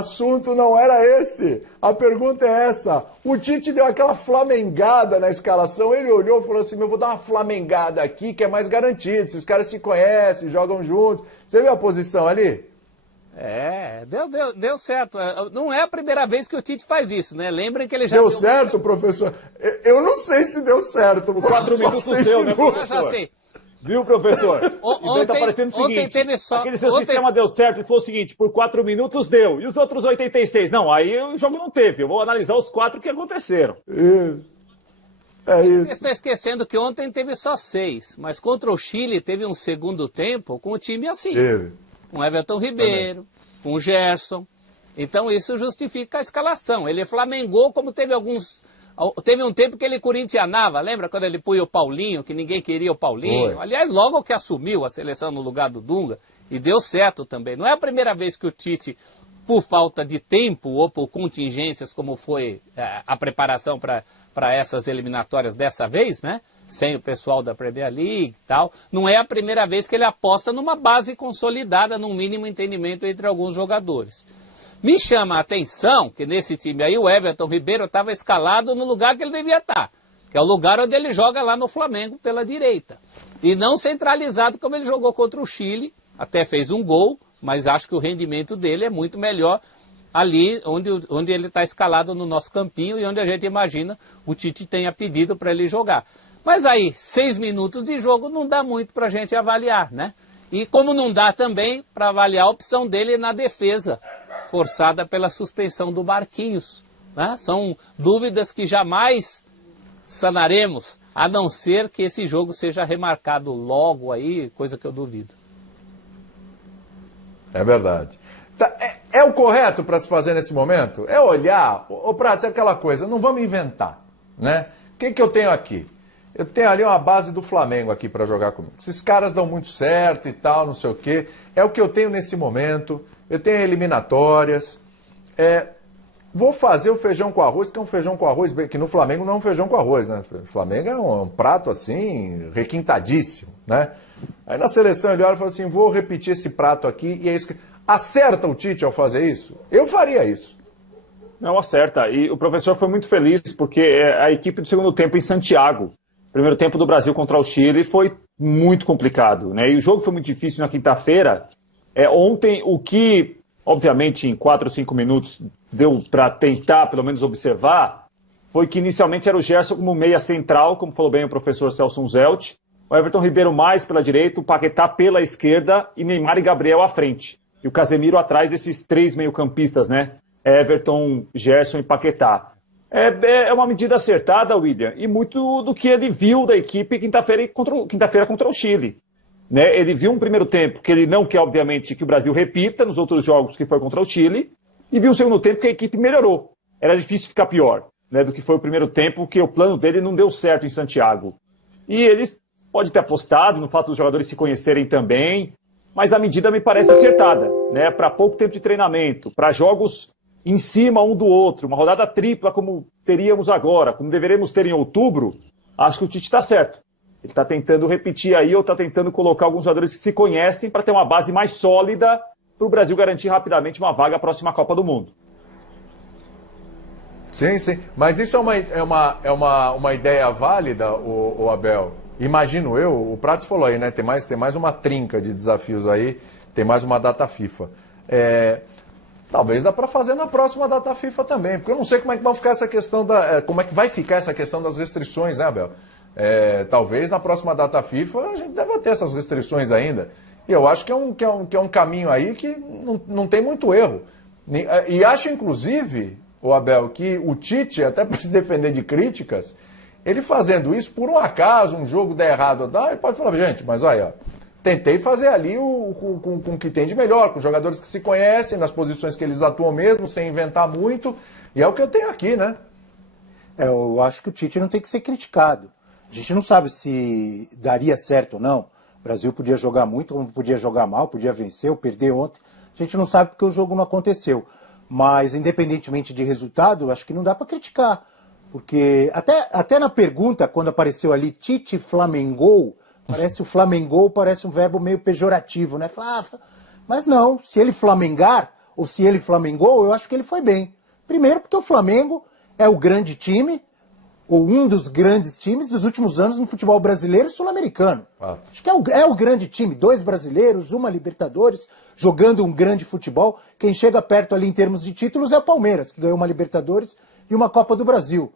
assunto não era esse. A pergunta é essa. O Tite deu aquela flamengada na escalação. Ele olhou e falou assim, eu vou dar uma flamengada aqui que é mais garantido. Esses caras se conhecem, jogam juntos. Você viu a posição ali? Deu certo. Não é a primeira vez que o Tite faz isso, né? Lembrem que ele já... Deu certo, professor? Eu não sei se deu certo. Por 4 minutos deu, né, professor? Eu já sei. Viu, professor? Isso aí tá parecendo o seguinte, aquele seu sistema deu certo, ele falou o seguinte, por 4 minutos deu, e os outros 86? Não, aí o jogo não teve, eu vou analisar os 4 que aconteceram. Isso. É isso. Você está esquecendo que ontem teve só 6, mas contra o Chile teve um segundo tempo com o time assim. Com Everton Ribeiro, com o Gerson. Então isso justifica a escalação. Ele flamengou como teve alguns... Teve um tempo que ele corintianava, lembra quando ele punha o Paulinho, que ninguém queria o Paulinho? Foi. Aliás, logo que assumiu a seleção no lugar do Dunga, e deu certo também. Não é a primeira vez que o Tite, por falta de tempo ou por contingências, como foi a preparação para essas eliminatórias dessa vez, né? Sem o pessoal da Premier League e tal, não é a primeira vez que ele aposta numa base consolidada, num mínimo entendimento entre alguns jogadores. Me chama a atenção que nesse time aí o Everton Ribeiro estava escalado no lugar que ele devia estar, que é o lugar onde ele joga lá no Flamengo pela direita. E não centralizado como ele jogou contra o Chile, até fez um gol, mas acho que o rendimento dele é muito melhor ali onde ele está escalado no nosso campinho e onde a gente imagina o Tite tenha pedido para ele jogar. Mas aí, 6 minutos de jogo não dá muito para a gente avaliar, né? E como não dá também para avaliar a opção dele na defesa, forçada pela suspensão do Marquinhos, né? São dúvidas que jamais sanaremos, a não ser que esse jogo seja remarcado logo aí, coisa que eu duvido. É verdade. Tá, é o correto para se fazer nesse momento? É olhar, ô Prato, é aquela coisa, não vamos inventar, né? O que eu tenho aqui? Eu tenho ali uma base do Flamengo aqui para jogar comigo. Esses caras dão muito certo e tal, não sei o quê. É o que eu tenho nesse momento. Eu tenho eliminatórias. Vou fazer o feijão com arroz, que é um feijão com arroz, que no Flamengo não é um feijão com arroz, né? O Flamengo é um prato assim, requintadíssimo, né? Aí na seleção ele olha e fala assim, vou repetir esse prato aqui, e é isso que... Acerta o Tite ao fazer isso? Eu faria isso. Não, acerta. E o professor foi muito feliz, porque a equipe do segundo tempo em Santiago, primeiro tempo do Brasil contra o Chile, foi muito complicado, né? E o jogo foi muito difícil na quinta-feira. Ontem, o que, obviamente, em 4 ou 5 minutos deu para tentar, pelo menos, observar, foi que inicialmente era o Gerson como meia central, como falou bem o professor Celso Zelt, o Everton Ribeiro mais pela direita, o Paquetá pela esquerda e Neymar e Gabriel à frente. E o Casemiro atrás desses 3 meio-campistas, né? Everton, Gerson e Paquetá. É uma medida acertada, William, e muito do que ele viu da equipe quinta-feira contra o Chile. Né? Ele viu um primeiro tempo que ele não quer, obviamente, que o Brasil repita nos outros jogos que foi contra o Chile, e viu um segundo tempo que a equipe melhorou. Era difícil ficar pior, né, do que foi o primeiro tempo, que o plano dele não deu certo em Santiago. E ele pode ter apostado no fato dos jogadores se conhecerem também, mas a medida me parece acertada, né? Para pouco tempo de treinamento, para jogos em cima um do outro, uma rodada tripla como teríamos agora, como deveremos ter em outubro, acho que o Tite está certo. Ele está tentando repetir aí, ou está tentando colocar alguns jogadores que se conhecem para ter uma base mais sólida para o Brasil garantir rapidamente uma vaga à próxima Copa do Mundo. Sim, sim. Mas isso é uma ideia válida, o Abel? Imagino eu, o Pratos falou aí, né? Tem mais uma trinca de desafios aí, tem mais uma data FIFA. Talvez dá para fazer na próxima data FIFA também, porque eu não sei como é que vai ficar essa questão como é que vai ficar essa questão das restrições, né, Abel? Talvez na próxima data FIFA a gente deva ter essas restrições ainda. E eu acho que é um caminho aí que não tem muito erro. E acho, inclusive, o Abel, que o Tite, até para se defender de críticas, ele fazendo isso, por um acaso, um jogo der errado, ele pode falar, gente, mas olha, tentei fazer ali com o que tem de melhor, com jogadores que se conhecem, nas posições que eles atuam mesmo, sem inventar muito, e é o que eu tenho aqui, né? Eu acho que o Tite não tem que ser criticado. A gente não sabe se daria certo ou não. O Brasil podia jogar muito, como podia jogar mal, podia vencer ou perder ontem. A gente não sabe porque o jogo não aconteceu. Mas, independentemente de resultado, acho que não dá para criticar. Porque até na pergunta, quando apareceu ali Tite flamengou, parece o flamengou, parece um verbo meio pejorativo, né? Mas não, se ele flamengar, ou se ele flamengou, eu acho que ele foi bem. Primeiro porque o Flamengo é o grande time, ou um dos grandes times dos últimos anos no futebol brasileiro e sul-americano. Acho que é o grande time, 2 brasileiros, uma Libertadores, jogando um grande futebol. Quem chega perto ali em termos de títulos é o Palmeiras, que ganhou uma Libertadores e uma Copa do Brasil.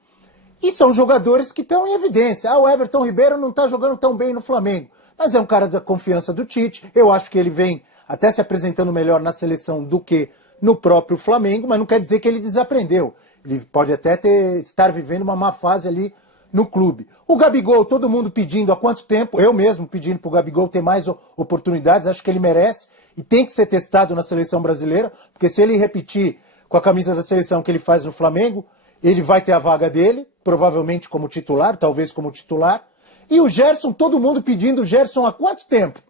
E são jogadores que estão em evidência. O Everton Ribeiro não está jogando tão bem no Flamengo, mas é um cara da confiança do Tite. Eu acho que ele vem até se apresentando melhor na seleção do que no próprio Flamengo, mas não quer dizer que ele desaprendeu. Ele pode até estar vivendo uma má fase ali no clube. O Gabigol, todo mundo pedindo há quanto tempo, eu mesmo pedindo para o Gabigol ter mais oportunidades, acho que ele merece e tem que ser testado na seleção brasileira, porque se ele repetir com a camisa da seleção que ele faz no Flamengo, ele vai ter a vaga dele, provavelmente como titular, talvez como titular. E o Gerson, todo mundo pedindo o Gerson há quanto tempo?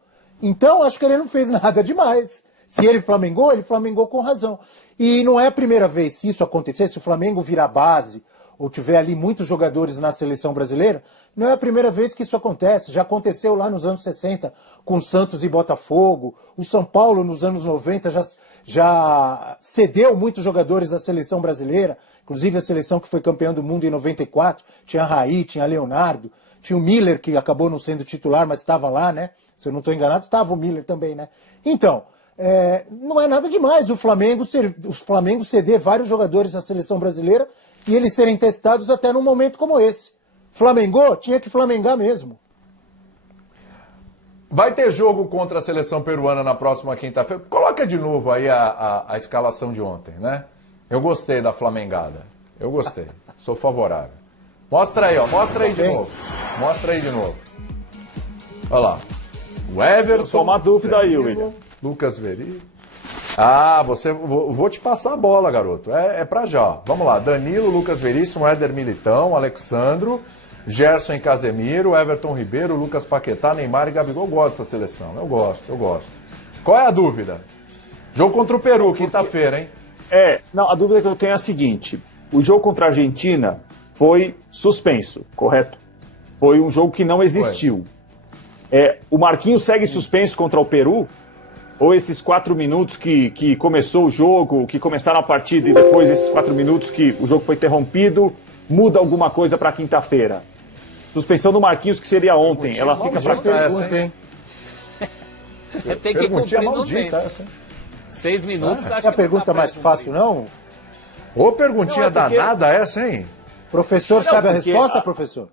Então, acho que ele não fez nada demais. Se ele flamengou com razão. E não é a primeira vez, se isso acontecer, se o Flamengo virar base, ou tiver ali muitos jogadores na seleção brasileira, não é a primeira vez que isso acontece. Já aconteceu lá nos anos 60 com Santos e Botafogo. O São Paulo, nos anos 90, já cedeu muitos jogadores à seleção brasileira, inclusive a seleção que foi campeã do mundo em 94. Tinha Raí, tinha Leonardo, tinha o Miller, que acabou não sendo titular, mas estava lá, né? Se eu não estou enganado, estava o Miller também, né? Então, não é nada demais os Flamengo ceder vários jogadores à seleção brasileira e eles serem testados até num momento como esse. Flamengou, tinha que flamengar mesmo. Vai ter jogo contra a seleção peruana na próxima quinta-feira. Coloca de novo aí a escalação de ontem, né? Eu gostei da flamengada. Eu gostei. Sou favorável. Mostra aí, ó. Mostra aí de novo. Mostra aí de novo. Olha lá. O Everton. Só uma dúvida aí, William. Lucas Veríssimo. Vou te passar a bola, garoto. É pra já. Vamos lá. Danilo, Lucas Veríssimo, Éder Militão, Alexandro, Gerson e Casemiro, Everton Ribeiro, Lucas Paquetá, Neymar e Gabigol. Eu gosto dessa seleção. Eu gosto. Qual é a dúvida? Jogo contra o Peru, quinta-feira, hein? Não, a dúvida que eu tenho é a seguinte. O jogo contra a Argentina foi suspenso, correto? Foi um jogo que não existiu. O Marquinhos segue suspenso contra o Peru? Ou esses 4 minutos que começou o jogo, que começaram a partida e depois esses 4 minutos que o jogo foi interrompido, muda alguma coisa para quinta-feira? Suspensão do Marquinhos, que seria ontem, ela fica para pergunta, hein? Tem que cumprir no tempo. 6 minutos, acho que é a pergunta mais fácil, não? Ô, perguntinha danada essa, hein? Professor, sabe a resposta, professor?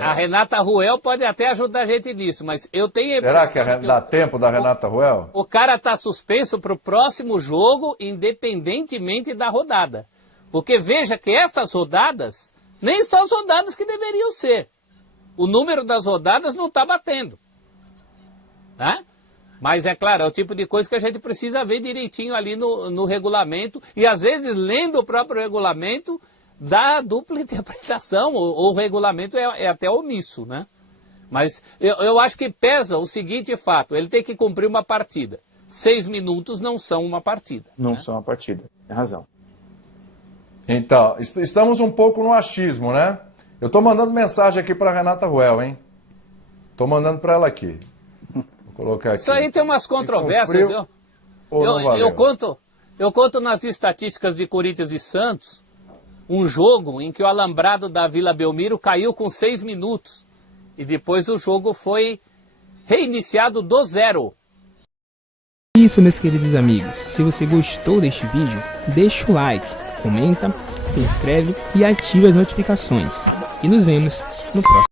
A Renata Ruel pode até ajudar a gente nisso, mas eu tenho... Será que dá tempo da Renata Ruel? O cara está suspenso para o próximo jogo, independentemente da rodada. Porque veja que essas rodadas nem são as rodadas que deveriam ser. O número das rodadas não está batendo. Tá? Mas é claro, é o tipo de coisa que a gente precisa ver direitinho ali no regulamento. E às vezes, lendo o próprio regulamento, dá dupla interpretação. O regulamento é até omisso, né? Mas eu acho que pesa o seguinte fato: ele tem que cumprir uma partida. 6 minutos não são uma partida. Não são uma partida, tem razão. Então, estamos um pouco no achismo, né? Eu estou mandando mensagem aqui para Renata Ruel, hein? Estou mandando para ela aqui. Vou colocar aqui. Isso aí tem umas controvérsias, viu? Eu conto nas estatísticas de Corinthians e Santos um jogo em que o alambrado da Vila Belmiro caiu com 6 minutos. E depois o jogo foi reiniciado do zero. Isso, meus queridos amigos. Se você gostou deste vídeo, deixa o like, comenta, se inscreve e ative as notificações. E nos vemos no próximo.